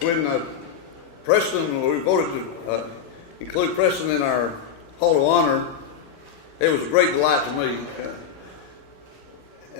when Preston, we voted to include Preston in our Hall of Honor, it was a great delight to me.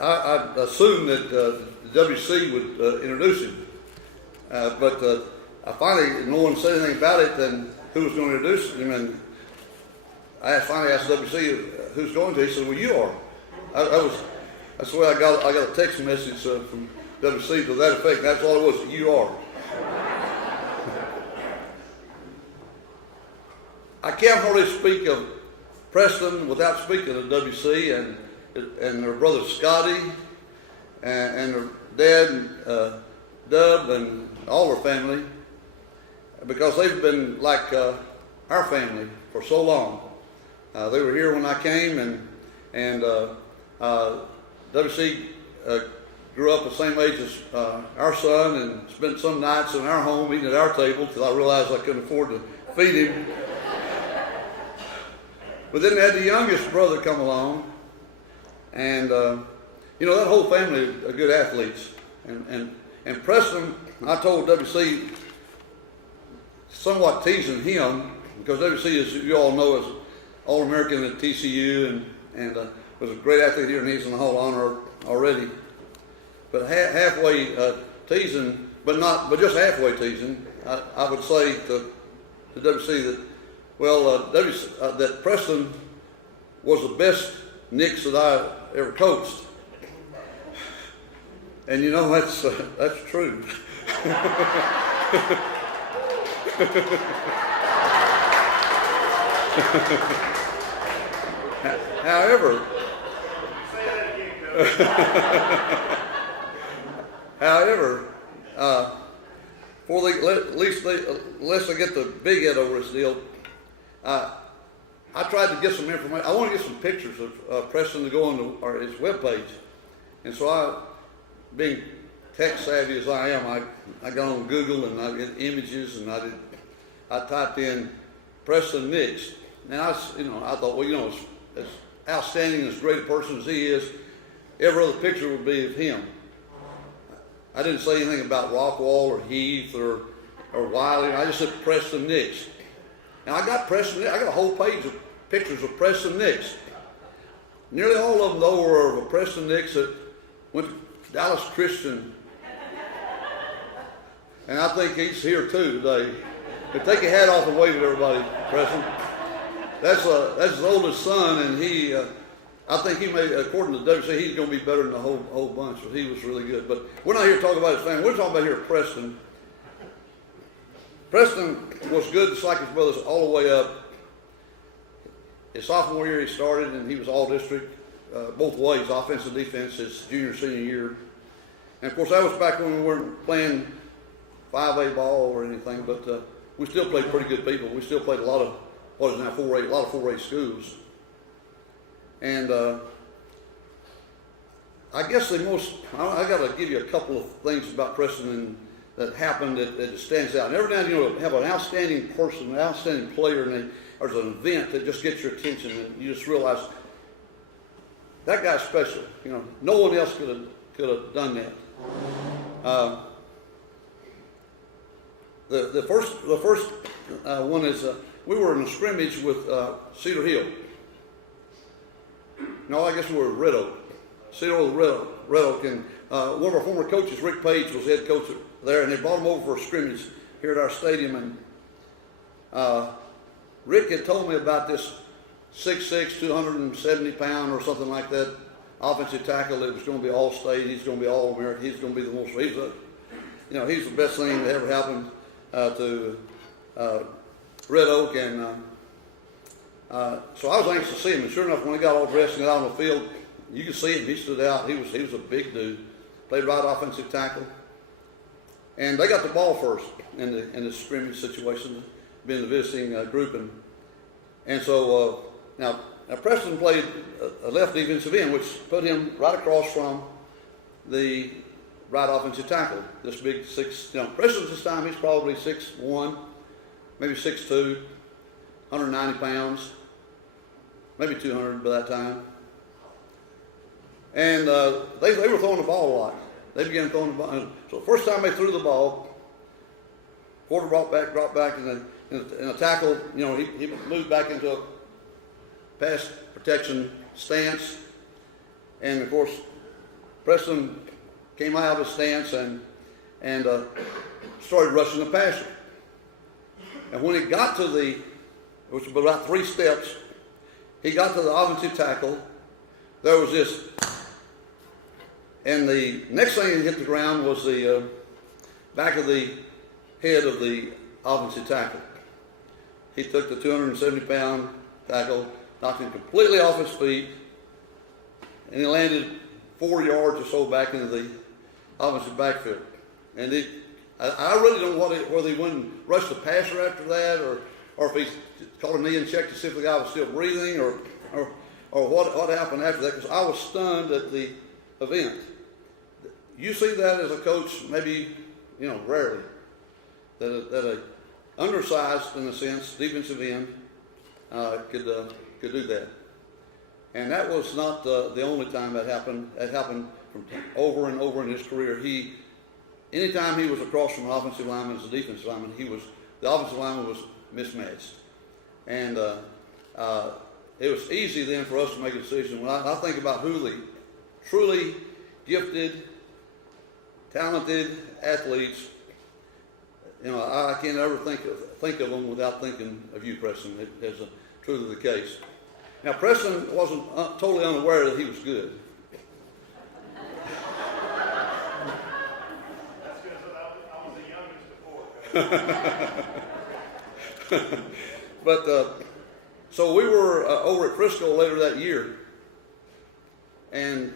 I assumed that the WC would introduce him, but I finally, no one said anything about it, then who was going to introduce him, and I finally asked WC who's going to. He said, "Well, you are." That's the way I got a text message from WC to that effect. That's all it was. You are. I can't hardly speak of Preston without speaking of WC and their brother Scotty and their dad Dub and all their family, because they've been like our family for so long. They were here when I came, and WC grew up the same age as our son and spent some nights in our home eating at our table till I realized I couldn't afford to feed him. But then they had the youngest brother come along, and that whole family are good athletes. And Preston, I told WC, somewhat teasing him, because WC, as you all know, is All-American at TCU and was a great athlete here, and he's in the Hall of Honor already. But halfway teasing, but just halfway teasing, I would say to WC that, that Preston was the best Knicks that I ever coached. And that's true. However, unless I get the big head over this deal, I tried to get some information. I want to get some pictures of Preston to go on his webpage. And so being tech savvy as I am, I got on Google and I get images, and I typed in Preston Knicks. Now I thought, as outstanding, as great a person as he is, every other picture would be of him. I didn't say anything about Rockwall or Heath or Wylie. I just said Preston Knicks. And I got a whole page of pictures of Preston Knicks. Nearly all of them, though, were of a Preston Knicks that went to Dallas Christian. And I think he's here too today. But take your hat off and wave at everybody, Preston. That's his oldest son, and I think he may, according to WC, he's going to be better than the whole bunch, but he was really good. But we're not here to talk about his family. We're talking about here Preston. Preston was good, just like his brothers, all the way up. His sophomore year he started, and he was all district, both ways, offense and defense, his junior, senior year. And of course, that was back when we weren't playing 5A ball or anything, but we still played pretty good people. We still played a lot of what is now 4A, a lot of 4A schools. And I guess I got to give you a couple of things about Preston that happened that stands out. And every now and then you have an outstanding person, an outstanding player, and there's an event that just gets your attention, and you just realize that guy's special. No one else could have done that. The first one is we were in a scrimmage with Cedar Hill. No, I guess we were Red Oak. Cedar Hill, Red Oak, and one of our former coaches, Rick Page, was head coach there, and they brought him over for a scrimmage here at our stadium. And Rick had told me about this 6'6", 270-pound or something like that offensive tackle that was going to be all-state. He's going to be all-American. He's going to be the most. He's the best thing that ever happened to Red Oak, and so I was anxious to see him. And sure enough, when he got all dressed and got on the field, you could see him. He stood out. He was a big dude. Played right offensive tackle, and they got the ball first in the scrimmage situation, being the visiting group, and so now Preston played a left defensive end, which put him right across from the right offensive tackle. This big Preston's this time, he's probably 6'1", maybe 6'2", 190 pounds, maybe 200 by that time. And they were throwing the ball a lot. They began throwing the ball. So the first time they threw the ball, quarter dropped back, and a tackle. You know, he moved back into a pass protection stance, and of course, Preston came out of his stance and started rushing the passer. And when he got to which was about 3 steps, he got to the offensive tackle. There was this, and the next thing that hit the ground was the back of the head of the offensive tackle. He took the 270-pound tackle, knocked him completely off his feet, and he landed 4 yards or so back into the offensive backfield. And I really don't know whether he wouldn't rush the passer after that, or if he caught a knee and checked to see if the guy was still breathing, or what happened after that, because I was stunned at the event. You see that as a coach, maybe, you know, rarely, that a undersized, in a sense, defensive end could do that. And that was not the only time that happened. That happened from over and over in his career. Anytime he was across from an offensive lineman as a defensive lineman, the offensive lineman was mismatched. And it was easy then for us to make a decision. When I think about who the truly gifted, talented athletes, you know, I can't ever think of them without thinking of you, Preston, as truly the case. Now, Preston wasn't totally unaware that he was good. That's because I was the youngest before. But so we were over at Frisco later that year, and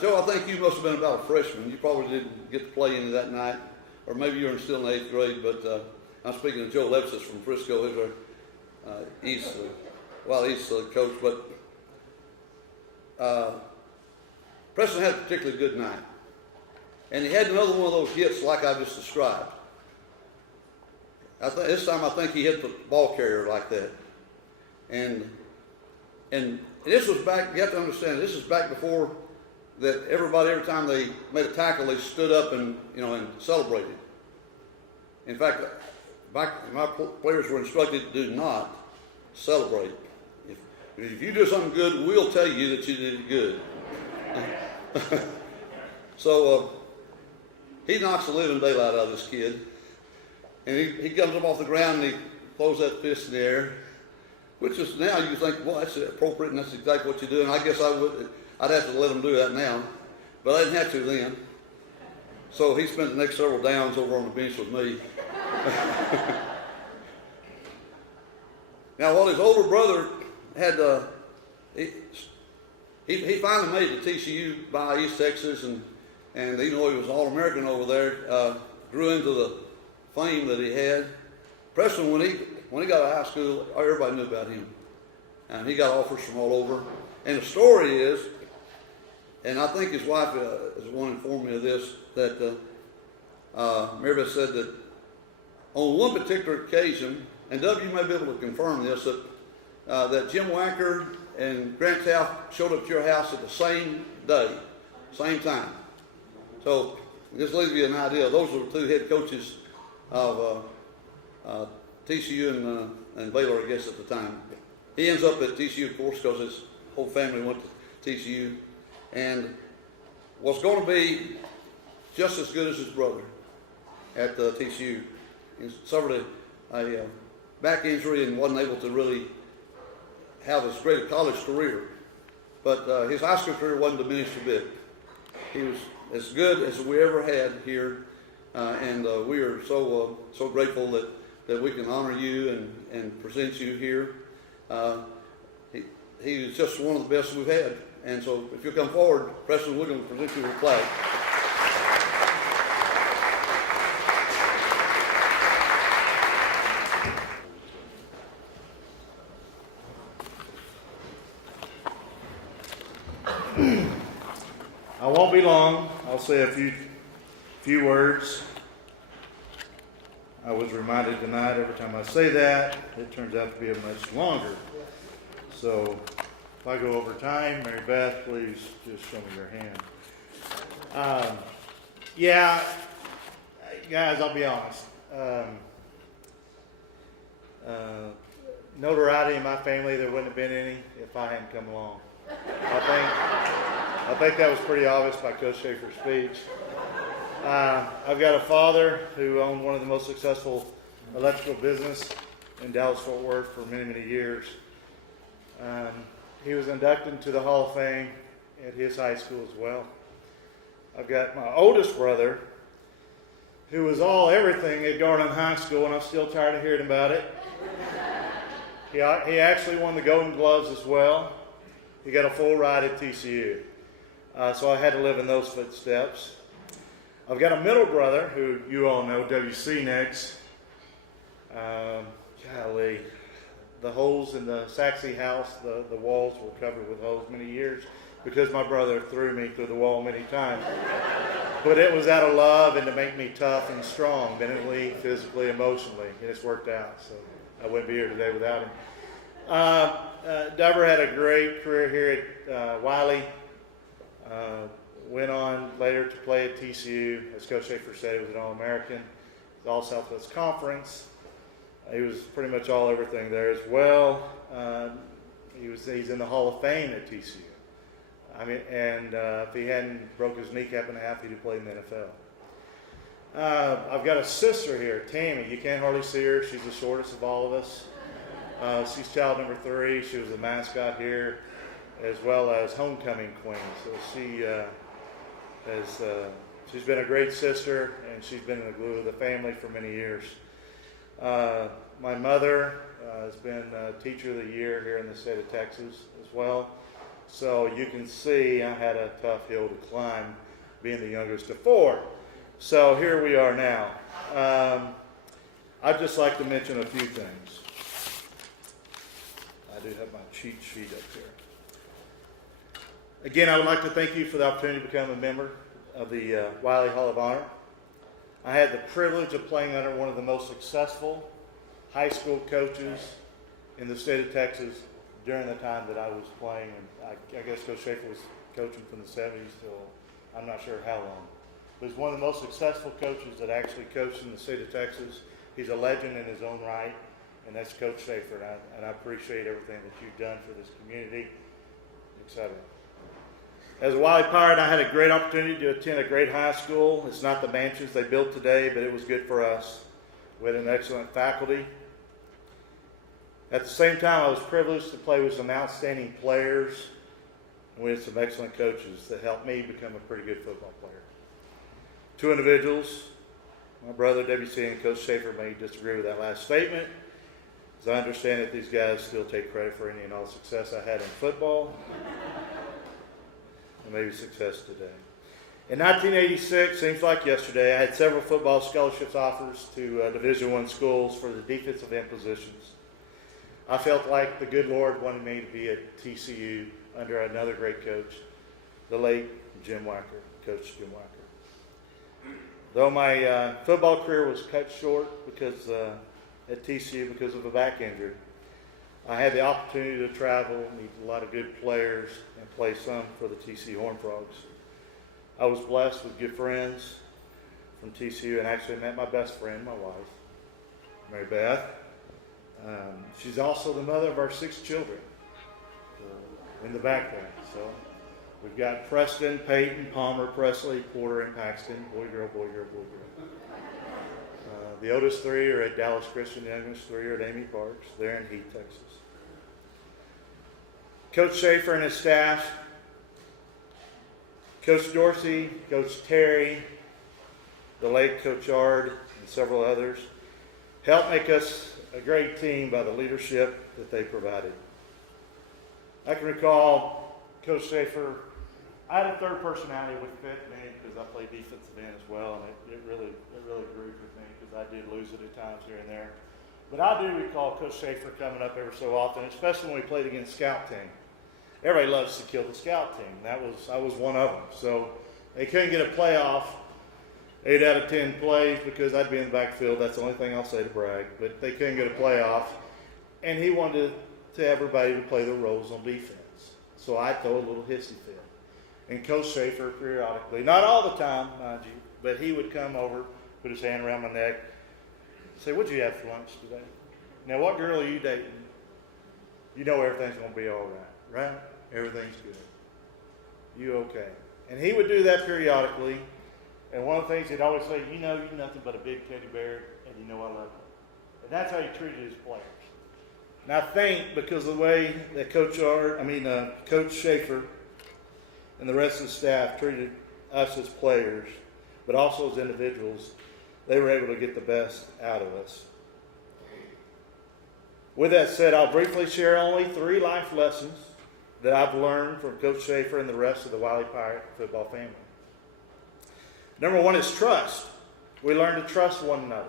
Joe, I think you must have been about a freshman. You probably didn't get to play any that night, or maybe you were still in the 8th grade. But I'm speaking of Joe Lepsis from Frisco. He's the coach, but Preston had a particularly good night, and he had another one of those hits like I just described. This time I think he hit the ball carrier like that, and this was back. You have to understand, this is back before that. Every time they made a tackle, they stood up and celebrated. In fact, my players were instructed to do not celebrate. If you do something good, we'll tell you that you did it good. So he knocks the living daylight out of this kid. And he comes up off the ground and he throws that fist in the air, which is now you think, well, that's appropriate and that's exactly what you do. And I guess I'd have to let him do that now, but I didn't have to then. So he spent the next several downs over on the bench with me. Now, while his older brother had, he finally made it to TCU by East Texas, and even though he was an All-American over there, grew into the fame that he had. Preston, when he got out of high school, everybody knew about him, and he got offers from all over. And the story is, and I think his wife is the one who informed me of this, that Mary Beth said that on one particular occasion, and W may be able to confirm this, that Jim Wacker and Grant Taft showed up at your house at the same day, same time. So this gives you an idea. Those were the two head coaches of TCU and Baylor, I guess, at the time. He ends up at TCU, of course, because his whole family went to TCU, and was going to be just as good as his brother at TCU. He suffered a back injury and wasn't able to really have as great a college career. But his high school career wasn't diminished a bit. He was as good as we ever had here, and we are so grateful that we can honor you and present you here. He is just one of the best we've had. And so if you'll come forward, Preston, we're going to present you with a flag. I won't be long. I'll say a few words. I was reminded tonight every time I say that, it turns out to be a much longer. So if I go over time, Mary Beth, please just show me your hand. Yeah, guys, I'll be honest. Notoriety in my family, there wouldn't have been any if I hadn't come along. I think that was pretty obvious by Coach Schaefer's speech. I've got a father who owned one of the most successful electrical business in Dallas-Fort Worth for many, many years. He was inducted into the Hall of Fame at his high school as well. I've got my oldest brother, who was everything at Garland High School, and I'm still tired of hearing about it. He actually won the Golden Gloves as well. He got a full ride at TCU. So I had to live in those footsteps. I've got a middle brother who you all know, WC next. Golly, the holes in the Saxe house, the walls were covered with holes many years because my brother threw me through the wall many times. But it was out of love and to make me tough and strong, mentally, physically, emotionally, and it's worked out. So I wouldn't be here today without him. Deborah had a great career here at Wylie. Went on later to play at TCU. As Coach Schaefer said, he was an All-American. The All-Southwest Conference. He was pretty much all everything there as well. He's in the Hall of Fame at TCU. I mean, and if he hadn't broke his kneecap in half, he'd have played in the NFL. I've got a sister here, Tammy. You can't hardly see her. She's the shortest of all of us. She's child number 3. She was the mascot here, as well as homecoming queen. So she's been a great sister, and she's been the glue of the family for many years. My mother has been Teacher of the Year here in the state of Texas as well. So you can see I had a tough hill to climb, being the youngest of 4. So here we are now. I'd just like to mention a few things. I do have my cheat sheet up here. Again, I would like to thank you for the opportunity to become a member of the Wylie Hall of Honor. I had the privilege of playing under one of the most successful high school coaches in the state of Texas during the time that I was playing. And I guess Coach Schaefer was coaching from the 70s till I'm not sure how long. But he's one of the most successful coaches that actually coached in the state of Texas. He's a legend in his own right, and that's Coach Schaefer. And I appreciate everything that you've done for this community, etc. As a Wylie Pirate, I had a great opportunity to attend a great high school. It's not the mansions they built today, but it was good for us. We had an excellent faculty. At the same time, I was privileged to play with some outstanding players, and we had some excellent coaches that helped me become a pretty good football player. 2 individuals, my brother WC and Coach Schaefer, may disagree with that last statement, as I understand that these guys still take credit for any and all the success I had in football, and maybe success today. In 1986, seems like yesterday, I had several football scholarships offers to Division I schools for the defensive end positions. I felt like the good Lord wanted me to be at TCU under another great coach, the late Jim Wacker, Coach Jim Wacker. Though my football career was cut short because at TCU because of a back injury, I had the opportunity to travel, meet a lot of good players, and play some for the TCU Horned Frogs. I was blessed with good friends from TCU, and actually met my best friend, my wife, Mary Beth. She's also the mother of our 6 children in the background. So we've got Preston, Peyton, Palmer, Presley, Porter, and Paxton. Boy, girl, boy, girl, boy, girl. The oldest 3 are at Dallas Christian. The youngest 3 are at Amy Parks. They're in Heath, Texas. Coach Schaefer and his staff, Coach Dorsey, Coach Terry, the late Coach Yard, and several others helped make us a great team by the leadership that they provided. I can recall Coach Schaefer. I had a third personality which fit me because I played defensive end as well, and it really grew with me because I did lose it at times here and there. But I do recall Coach Schaefer coming up every so often, especially when we played against scout team. Everybody loves to kill the scout team. I was one of them. So they couldn't get a playoff 8 out of 10 plays because I'd be in the backfield. That's the only thing I'll say to brag. But they couldn't get a playoff. And he wanted to everybody to play their roles on defense. So I'd throw a little hissy fit. And Coach Schaefer periodically, not all the time, mind you, but he would come over, put his hand around my neck, say, "What'd you have for lunch today?" Now, what girl are you dating? You know everything's going to be all right, right? Everything's good. You okay? And he would do that periodically. And one of the things he'd always say, you know, you're nothing but a big teddy bear, and you know I love you. And that's how he treated his players. And I think because of the way that Coach Schaefer and the rest of the staff treated us as players, but also as individuals, they were able to get the best out of us. With that said, I'll briefly share only 3 life lessons that I've learned from Coach Schaefer and the rest of the Wylie Pirate football family. Number 1 is trust. We learn to trust one another.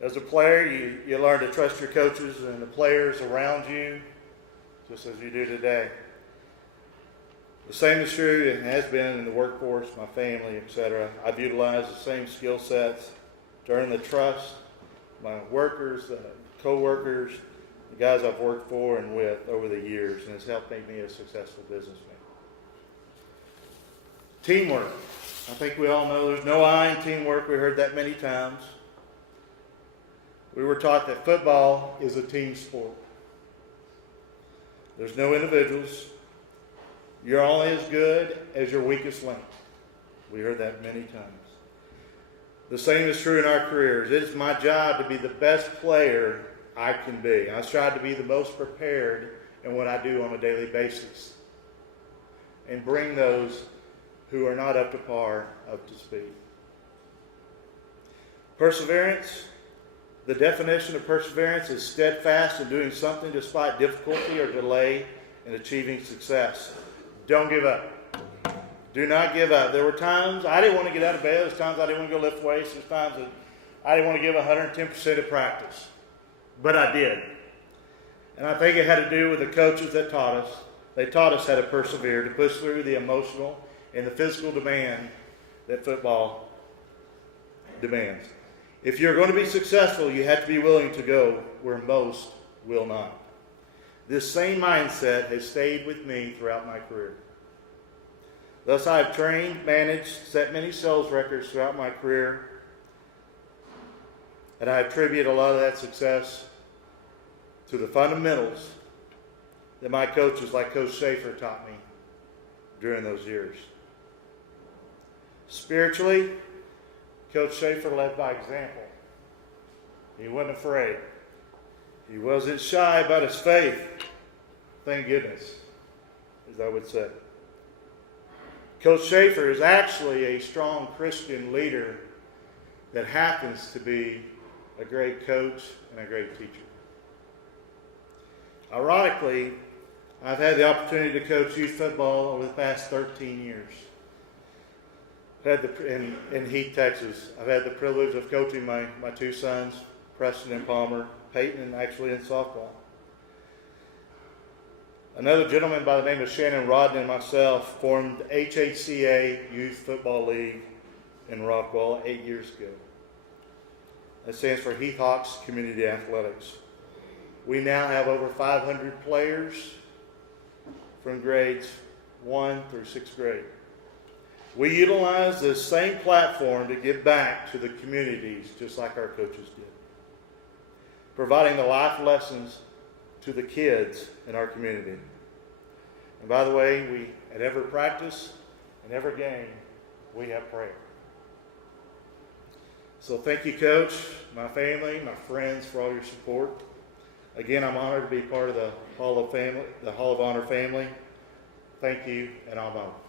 As a player, you learn to trust your coaches and the players around you, just as you do today. The same is true and has been in the workforce, my family, etc. I've utilized the same skill sets to earn the trust of my workers, co-workers, the guys I've worked for and with over the years, and it's helped make me a successful businessman. Teamwork. I think we all know there's no I in teamwork. We heard that many times. We were taught that football is a team sport. There's no individuals. You're only as good as your weakest link. We heard that many times. The same is true in our careers. It is my job to be the best player I can be. I strive to be the most prepared in what I do on a daily basis and bring those who are not up to par up to speed. Perseverance. The definition of perseverance is steadfast in doing something despite difficulty or delay in achieving success. Don't give up. Do not give up. There were times I didn't want to get out of bed. There's times I didn't want to go lift weights. There's times that I didn't want to give 110% of practice. But I did. And I think it had to do with the coaches that taught us. They taught us how to persevere, to push through the emotional and the physical demand that football demands. If you're going to be successful, you have to be willing to go where most will not. This same mindset has stayed with me throughout my career. Thus, I have trained, managed, set many sales records throughout my career, and I attribute a lot of that success to the fundamentals that my coaches, like Coach Schaefer, taught me during those years. Spiritually, Coach Schaefer led by example. He wasn't afraid. He wasn't shy about his faith. Thank goodness, as I would say. Coach Schaefer is actually a strong Christian leader that happens to be a great coach and a great teacher. Ironically, I've had the opportunity to coach youth football over the past 13 years. In Heath, Texas. I've had the privilege of coaching my 2 sons, Preston and Palmer, Peyton actually in softball. Another gentleman by the name of Shannon Rodden and myself formed HHCA Youth Football League in Rockwall 8 years ago. That stands for Heath Hawks Community Athletics. We now have over 500 players from grades 1 through 6th grade. We utilize this same platform to give back to the communities just like our coaches did, providing the life lessons to the kids in our community. And by the way, at every practice and every game, we have prayer. So thank you, Coach, my family, my friends, for all your support. Again, I'm honored to be part of the Hall of Honor family. Thank you, and I'm out.